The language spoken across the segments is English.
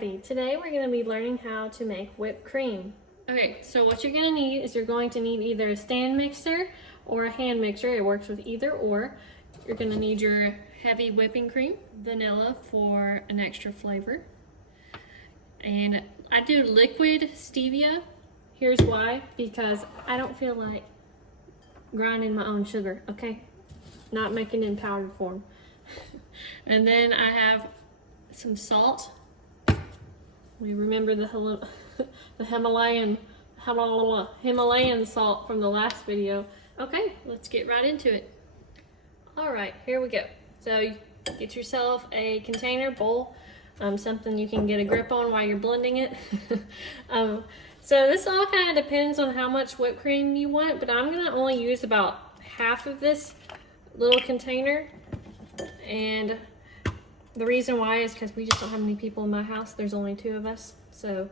Alrighty, today we're going to be learning how to make whipped cream. Okay, so what you're going to need is you're going to need either a stand mixer or a hand mixer. It works with either or. You're going to need your heavy whipping cream, vanilla for an extra flavor. And I do liquid stevia. Here's why, because I don't feel like grinding my own sugar, okay? Not making it in powdered form. And then I have some salt. We remember the Himalayan salt from the last video. Okay, let's get right into it. All right, here we go. So get yourself a container, bowl, something you can get a grip on while you're blending it. So this all kind of depends on how much whipped cream you want, but I'm gonna only use about half of this little container. And the reason why is because we just don't have many people in my house. There's only 2 of us. So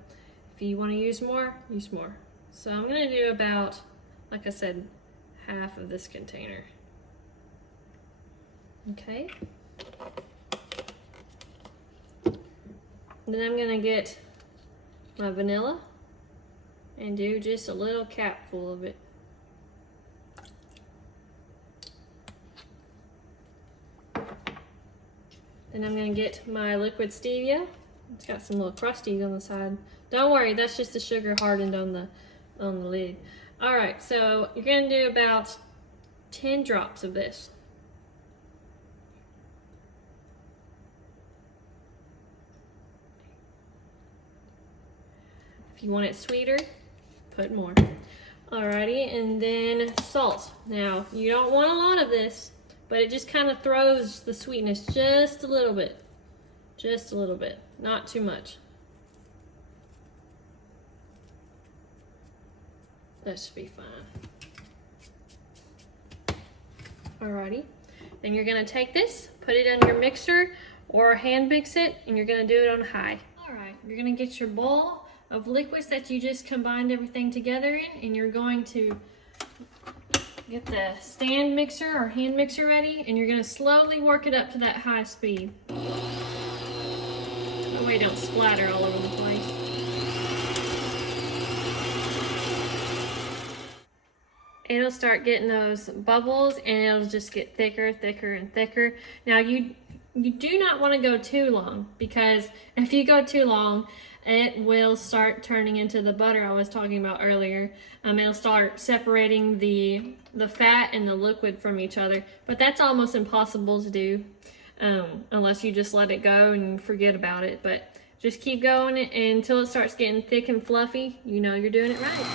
if you want to use more, use more. So I'm going to do about, like I said, half of this container. Okay. Then I'm going to get my vanilla and do just a little capful of it. Then I'm going to get my liquid stevia. It's got some little crusties on the side. Don't worry, that's just the sugar hardened on the lid. All right, so you're going to do about 10 drops of this. If you want it sweeter, put more. Alrighty, and then salt. Now, you don't want a lot of this, but it just kind of throws the sweetness just a little bit. Just a little bit, not too much. That should be fine. Alrighty, then you're gonna take this, put it in your mixer or hand mix it, and you're gonna do it on high. Alright, you're gonna get your bowl of liquids that you just combined everything together in, and you're going to get the stand mixer or hand mixer ready, and you're going to slowly work it up to that high speed. That way it don't splatter all over the place. It'll start getting those bubbles, and it'll just get thicker, thicker, and thicker. Now you do not want to go too long, because if you go too long, it will start turning into the butter I was talking about earlier. It'll start separating the fat and the liquid from each other, but that's almost impossible to do unless you just let it go and forget about it. But just keep going until it starts getting thick and fluffy. You know you're doing it right.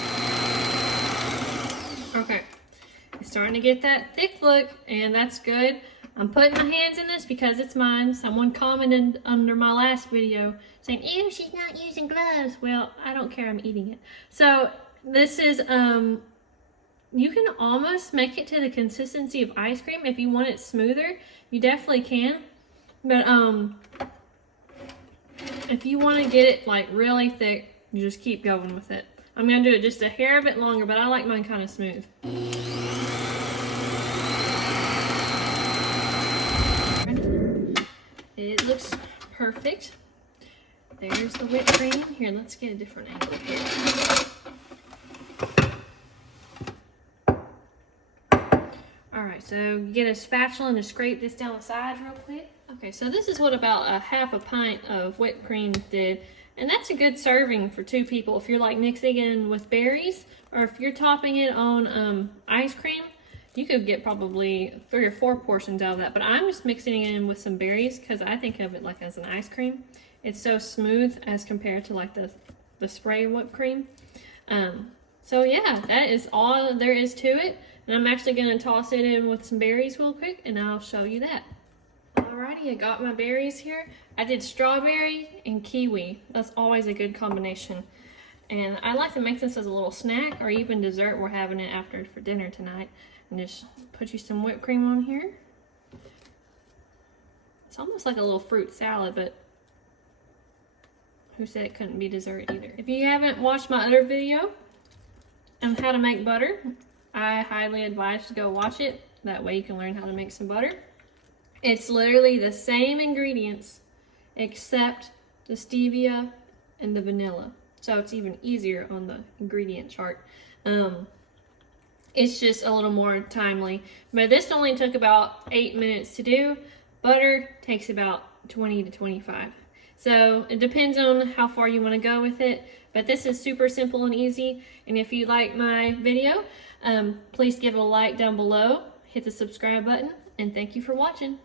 Okay, it's starting to get that thick look, and that's good. I'm putting my hands in this because it's mine. Someone commented under my last video saying, ew, she's not using gloves. Well, I don't care, I'm eating it. So this is, you can almost make it to the consistency of ice cream. If you want it smoother, you definitely can. But if you want to get it like really thick, you just keep going with it. I'm gonna do it just a hair bit longer, but I like mine kind of smooth. It looks perfect. There's the whipped cream. Here, let's get a different angle here. Alright, so get a spatula and just scrape this down the sides real quick. Okay, so this is what about a half a pint of whipped cream did. And that's a good serving for 2 people. If you're like mixing in with berries, or if you're topping it on ice cream, you could get probably 3 or 4 portions out of that. But I'm just mixing it in with some berries because I think of it like as an ice cream. It's so smooth as compared to like the spray whipped cream. So yeah, that is all there is to it. And I'm actually going to toss it in with some berries real quick, and I'll show you that. Alrighty, I got my berries here. I did strawberry and kiwi. That's always a good combination. And I like to make this as a little snack or even dessert. We're having it after for dinner tonight. And just put you some whipped cream on here. It's almost like a little fruit salad, but who said it couldn't be dessert either? If you haven't watched my other video on how to make butter, I highly advise to go watch it. That way you can learn how to make some butter. It's literally the same ingredients except the stevia, and the vanilla. So it's even easier on the ingredient chart. It's just a little more timely. But this only took about 8 minutes to do. Butter takes about 20 to 25. So it depends on how far you want to go with it. But this is super simple and easy. And if you like my video, please give it a like down below. Hit the subscribe button. And thank you for watching.